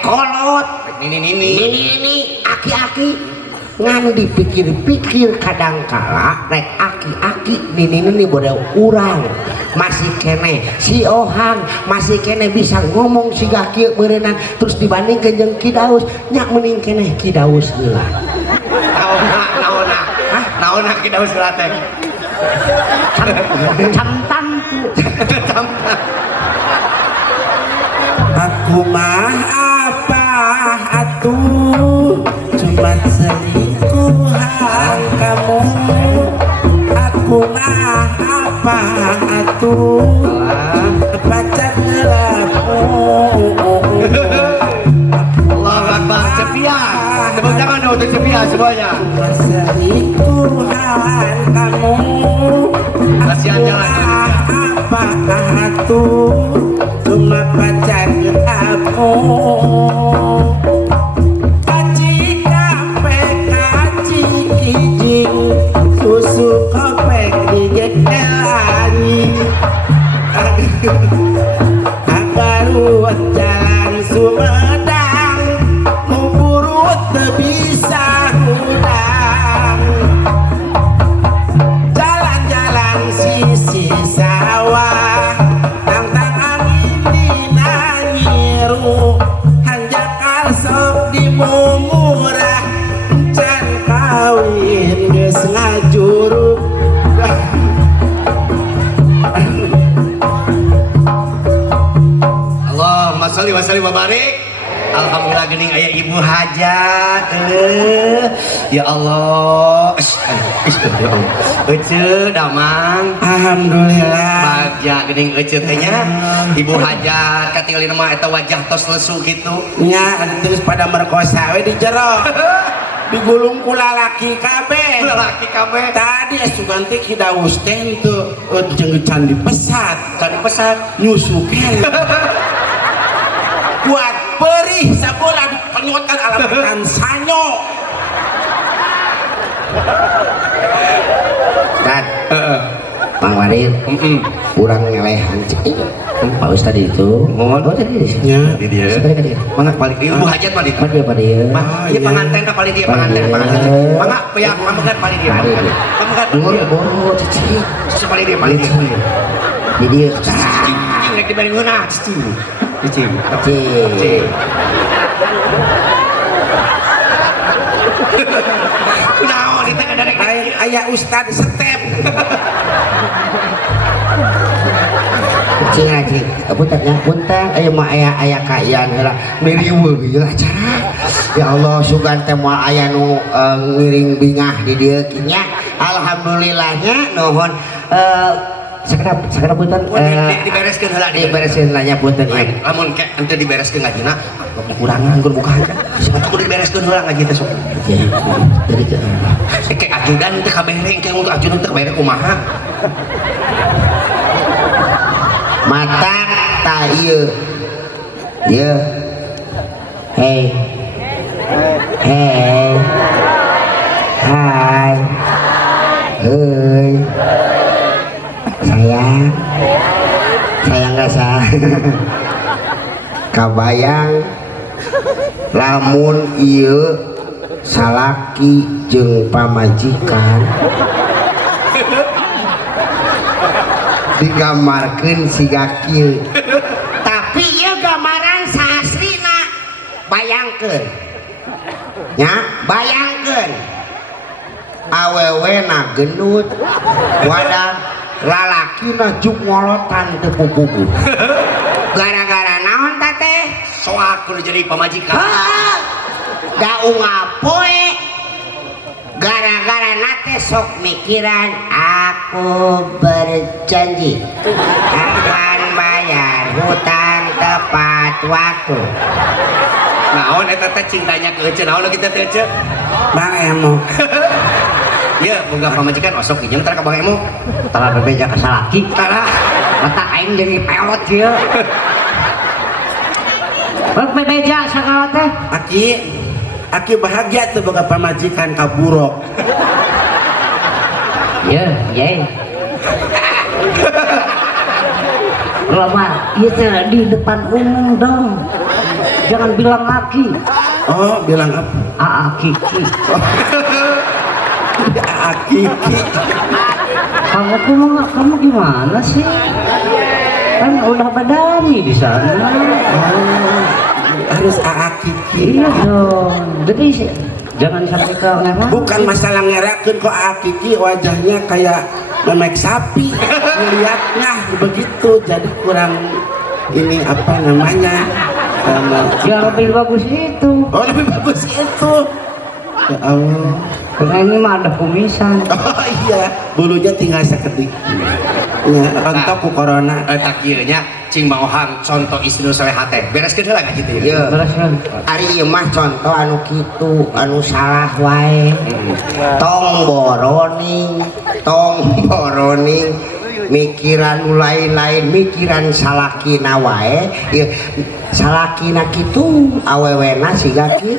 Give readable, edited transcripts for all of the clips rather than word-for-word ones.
kolot ini aki-aki ngan dipikir-pikir kadangkala rek aki-aki ini bodeu urang masih kene si Ohang masih kene bisa ngomong siga kieu beureunan terus dibandingkeun jeung Kidaus nya mending kene Kidaus heula. Naona Kidaus heula teh. Camtampu. Aku mah apa atuh cuma selingkuhan kamu. Aku mah apa atuh pacar gelapmu. Allah Akbar Cepian. Tepuk tangan dong untuk Cepian semuanya. Cuma selingkuhan kamu. Kasihan jalan. Apa atuh cuma pacar gelapmu. Kaci kape kaci kijing susu kopek digedelani agaruat jalan Sumedang muburut teu bisa hudang jalan-jalan sisi sawah tantang angin dinanyiru hanjakal sok dimumurah can kawin geus ngajuru. Allahumma sholli wa sallim wa barik. Alhamdulillah geuning aya ibu hajat. Ya Allah. Ece damang. Alhamdulillah. Bagja geuning ece teh nya. Ibu hajat katingalina mah eta wajah tos lesu kitu. Nya terus pada merkosa we di jero. Digulung ku lalaki kabeh. Lalaki kabeh. Tadi asugan teh Kidaus teh itu jeung can dipesat. Can pesat Nyusukeun. Buat perih sabola dipenyotkan alamat sanyo. Dan Mang Warid, kurang ngelehan cek Pak Ustad itu. Mohon tadi Ya, di dia. Mangga balik di ibu hajat balik. Pada dia. Ieu panganten da balik dia panganten. Mangga peuyak pamegat balik dia. Pamegat Boro cicing. balik dia balik dia. Di dia. Cicing rek dibanding heuna cicing. Cicing. Cicing. Kunaon di tengah derek Aya Ustad setep. cing cing. Punten aya mah aya kaian heula miriweuh ieu acara. Ya Allah sugan teh moal aya nu ngiring bingah di dieu nya. Alhamdulillahnya nuhun sakana punten dibereskeun heula dibereskeun heula nya punten ieu. Lamun ente dibereskeun ngajina kekurangan gur buka aja. Siapa kudu dibereskeun heula ngaji teh sok. Jadi kayak ajudan teh kabere engke untuk ajudan teh kabere kumaha. Mata ta ieu. Ieu. Hei. Hei. Hai. Hei. Sayang. Sayang rasa. Kabayang lamun ieu salaki jeung pamajikan digambarkeun siga kieu. Tapi ieu gambaran sahaslina. Bayangkeun. Nya, bayangkeun. Awewena gendut, wadah lalakina juk ngolotan teu pupugu. Gara-gara naon teh teh? Soak kudu jadi pamajikan. Daung apoe. Gara-gara nate sok mikiran aku berjanji akan bayar hutang tepat waktu. Naon eta teh cintanya ke ece naon kita teh ece? Bang Emo. Ieu boga pamajikan osok ieu entar ka Bang Emo. Tara bebeja ka salaki. Tara letak aing jadi peot kieu. Rek bebeja sakala teh. Aki bahagia tuh boga pamajikan kaburok. Ya, ye. Lama, iya teh di depan umum dong. Jangan bilang laki. Oh, bilang apa? Kiki. Kiki. Kamu gimana sih? Kan udah badani di sana. Oh, harus Kiki. Iya dong. Jadi jangan sampai ke ngerak. Bukan masalah ngerakin kok Kiki wajahnya kayak memek sapi. Lihatnya begitu, jadi kurang ini apa namanya? Ya lebih bagus itu. Oh, lebih bagus itu. Ya Allah. Karena ini mah ada kumisan. Oh iya, bulunya tinggal sekedik. Ya, rontok ku corona. Tak kieu nya cing mauhang contoh istri nu saleh teh. Bereskeun heula ka kitu ya. Ari ieu mah contoh anu kitu, anu salah wae. Tong boroning mikiran nu lain-lain, mikiran salakina wae. Ieu salakina kitu awewena siga kitu.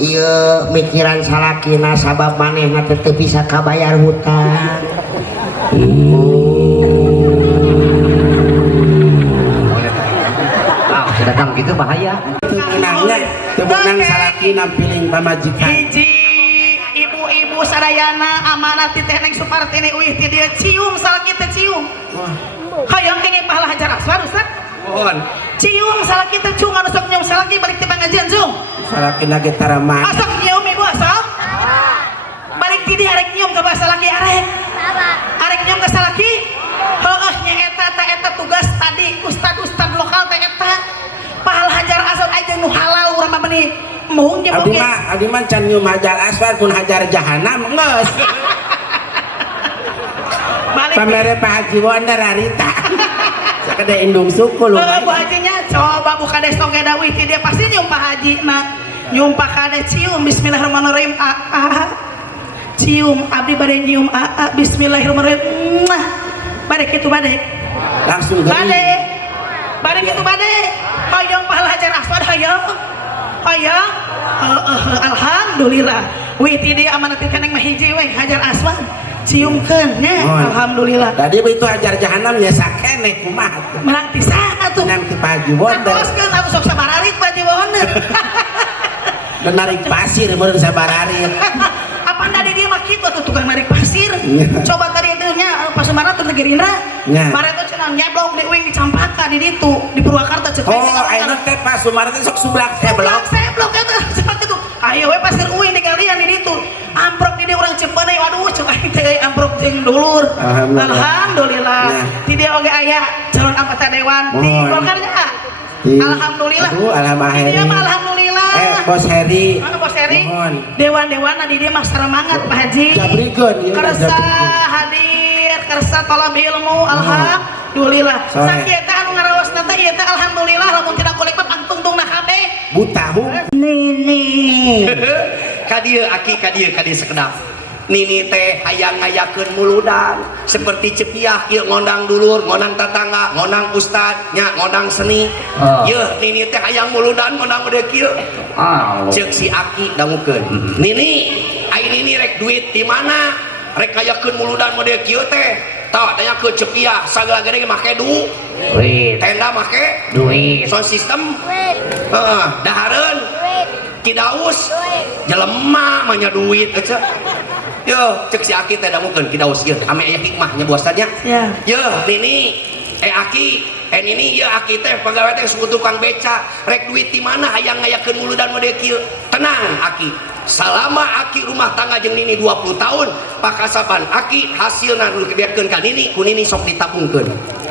Iya mikiran salakina sabab manehna teu bisa kabayar hutang. Datang gitu bahaya. Menangnya, menang salakina piling pamajikan. Hiji ibu-ibu sadayana amanat ti teh Neng Supartini uih ti dieu cium salaki teh cium. Hayang kenging pahala hajar aswad Ustaz. Mohon. Cium salaki teh cium anu sok nyium salaki balik ti pangajian zoom. Salakina ge taraman. Asok nyium ibu asal. Balik ti dia arek nyium ka salaki arek. Arek nyium ka salaki. Heueuh nya eta tugas tadi ustad lokal teh eta. Pahala hajar aswad aja nu halal urang mah meuni muhung nya Abdi mah can nyium hajar aswad pun hajar jahanam geus. Pamere Pak Haji Wonder harita. Sakade indung suku lu. Bu Hajinya coba buka des toge dawih ti dia pasti nyium Pak Haji na. Nyium Pak Kade cium bismillahirrahmanirrahim. Cium abdi bade nyium bismillahirrahmanirrahim. Bade kitu bade. Langsung geuning. Bade kitu bade. Hayang pahala hajar aswad hayang. Alhamdulillah. Wih ti dia amanat ti Neng mah hiji we hajar aswad. Ciumkeun nya alhamdulillah. Tadi itu hajar jahanam nya sakene kumaha. Menang ti sana tuh. Menang ti Pak Haji Wonder. Teruskeun aku sok sabararit Pak Haji Wonder. Dan narik pasir meureun sabararit. Apa tadi dia mah kitu tuh tukang narik pasir. Coba tadi itu nya Pasumara tuh Gerindra. Bare tuh cenah nyeblok di uing di Campaka di ditu di Purwakarta cek. Oh, ayeuna teh Pasumara teh sok sublak seblok. Seblok eta cenah kitu. Ayo we pasir uing di galian di ditu. Amprok di dia urang Cipeuneu waduh cek aing teh amprok jeung dulur. Alhamdulillah. Ti dia oge aya calon anggota dewan di Golkarnya. Alhamdulillah. Alhamdulillah. Alhamdulillah. Bos Heri. Bos Heri. Dewan-dewan di dia mah semangat Pak Haji. Jabrigon ya. Kersa hadir, kersa tolong ilmu. Alhamdulillah. Sakieu teh anu ngaraosna teh ieu teh alhamdulillah lamun tidak kulik mah pangtungtungna kabeh. Butahu. Nini. Kadieu sekedap. Nini teh hayang ngayakeun muludan seperti cepiah ieu ngondang dulur, ngondang tatangga, ngondang ustad, nya ngondang seni. Ieu Nini teh hayang muludan ngondang mode kieu. Ceuk si Aki dangukeun. Nini, ai Nini rek duit di mana? Rek ngayakeun muludan mode kieu teh. Tah tanya ke cepiah sagala gede make duit. Tenda make Duit. Sound system. Heeh, dahareun. Kidaus. Jelema mah nya duit ece. Yo, cek si Aki teh dangukeun kidaus ieu. Ame aya hikmah nya bos tanya. Ya. Yo, Nini, Aki, Nini ieu Aki teh pagawe teh suku tukang beca. Rek duit di mana hayang ngayakeun muludan mode kieu. Tenang Aki. Selama Aki rumah tangga jeung Nini 20 tahun, pakasapan Aki hasilna nu dibiarkeun ka Nini, ku Nini sok ditabungkeun.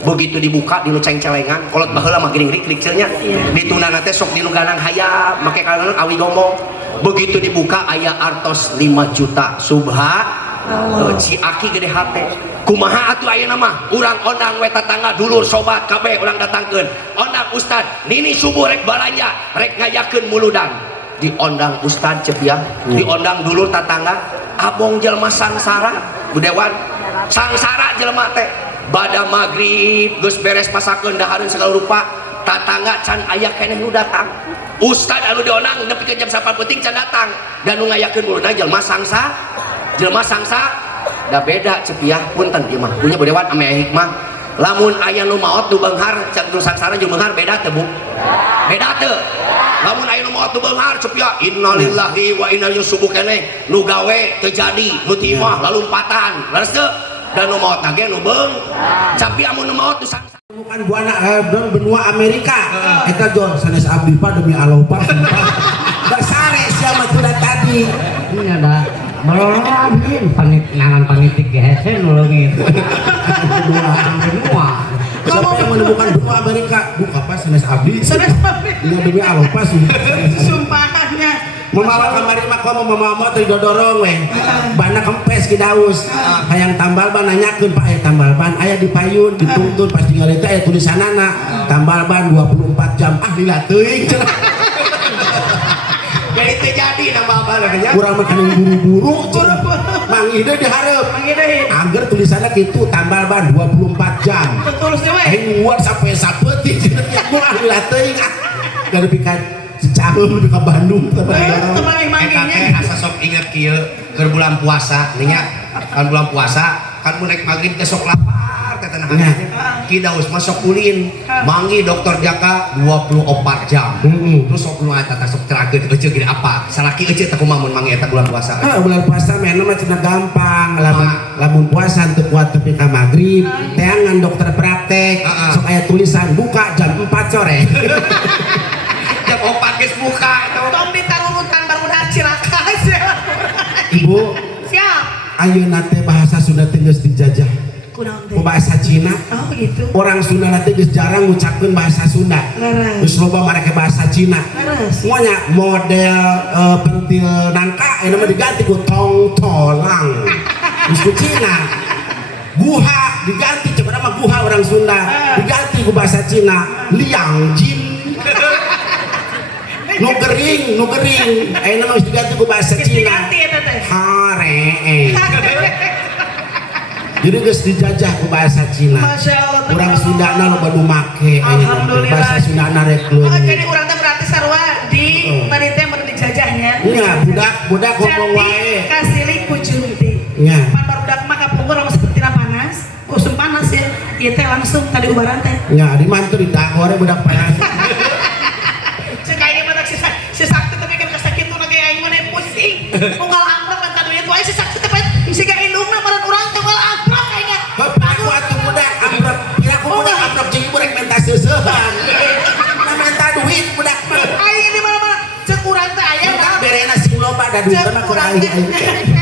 Begitu dibuka dinu ceng-celengan, kolot baheula mah gering-gering cenah. Ditunana teh sok dinu ganang hayam, make kalangan awi ngomong. Begitu dibuka aya artos 5 juta. Subhanallah. Si Aki gede hate. Kumaha atuh ayeuna mah? Urang ondang we tetangga dulur sobat kabeh urang datangkeun. Ondang ustad, Nini subuh rek balanja, rek ngayakeun muludan. Diondang ustad cepiah, diondang dulur tetangga, abong jelema sangsara, budewan. Sangsara jelema teh. Bada magrib geus beres pasakeun dahareun segala rupa tatangga can aya keneh nu datang ustad anu dionang nepi ke jam 8 penting can datang dan nu ngayakeun mulutna jelema sangsa da beda cepiah punten ieu mah punya budewan ame hikmah lamun aya nu maot nu beunghar cak nu sangsara jeung beunghar beda teu Bu beda teu lamun aya nu maot nu beunghar cepiah innalillahi wa inna ilaihi subuh keneh nu gawe teu jadi nu timah lalumpatan leres teu dan nu maot ge nu beung tapi amun nu maot nu sangsara bukan buana benua Amerika eta John sanes abdi pa demi alopa dasare sia mah kuda tadi Ini ada melolongin nangan panitik GHC nolongin. Benua. siapa yang menemukan benua Amerika buka apa sanes abdi Sanes abdi. iya demi alopa Sumpahnya mamawa kamari mah komo mama teh dodorong we bana kempes ki daus hayang tambal ban nanyakeun Pak aya tambal ban aya di payun dituntun pas tinggal itu aya tulisanana tambal ban 24 jam lila teuing jadi teu jadi nama abah kurang makan buru-buru mangi deui dihareup agar tulisanna kitu tambal ban 24 jam terus we aing nguat sampai sapeut kurang lila teuing dari pikan Cicahem ke Bandung eta teh asa sok inget kieu keur bulan puasa nya kan bulan puasa kan mun naik magrib teh sok lapar teh tanah ki daus masuk kulin mangi dokter Jaka 24 jam terus sok nu eta sok terageut euceuk gini apa salaki euceuk teh kumaha mun mangi eta bulan puasa bulan puasa mainnya mah cenah gampang lamun puasa teu kuat tepi ka magrib teangan dokter praktek sok aya tulisan buka jam 4 sore jam 4 geus buka eta tong ditarurutan barudak Ciraka Ibu siap ayeuna teh bahasa Sunda teh geus dijajah kunaon teh ku bahasa Cina oh begitu orang Sunda teh geus jarang ngucapkeun bahasa Sunda leres geus loba mareke bahasa Cina leres semuanya model pentil nangka ini mah diganti ku tong tolang geus ku Cina guha diganti coba nama guha orang Sunda diganti ku bahasa Cina liang jin nu gering ayeuna mah diganti ku bahasa Cina diganti eta teh hare jadi geus dijajah ku bahasa Cina Masya Allah urang Sundana loba nu make Alhamdulillah. bahasa Sundana rek oh leuwih jadi urang teh berarti sarua di panitia mun dijajahnya nya budak ngomong wae kasili ku Junti nya pan barudak mah kapungkur sama seperti panas usum panas ya ieu teh langsung tadi ubaran teh nya di mantu di dagore budak panas cek aing mah si sakti teh kan kasakitu lagi aing mah pusing unggal amplop kan kadunya tuh si sakti teh siga indungna meureun urang teh unggal amplop kayaknya aku atuh budak amplop kira aku budak amplop jeung ibu rek menta seusehan menta duit budak mah aing di mana-mana cek urang teh aya berena sing loba da duit mah kurang aing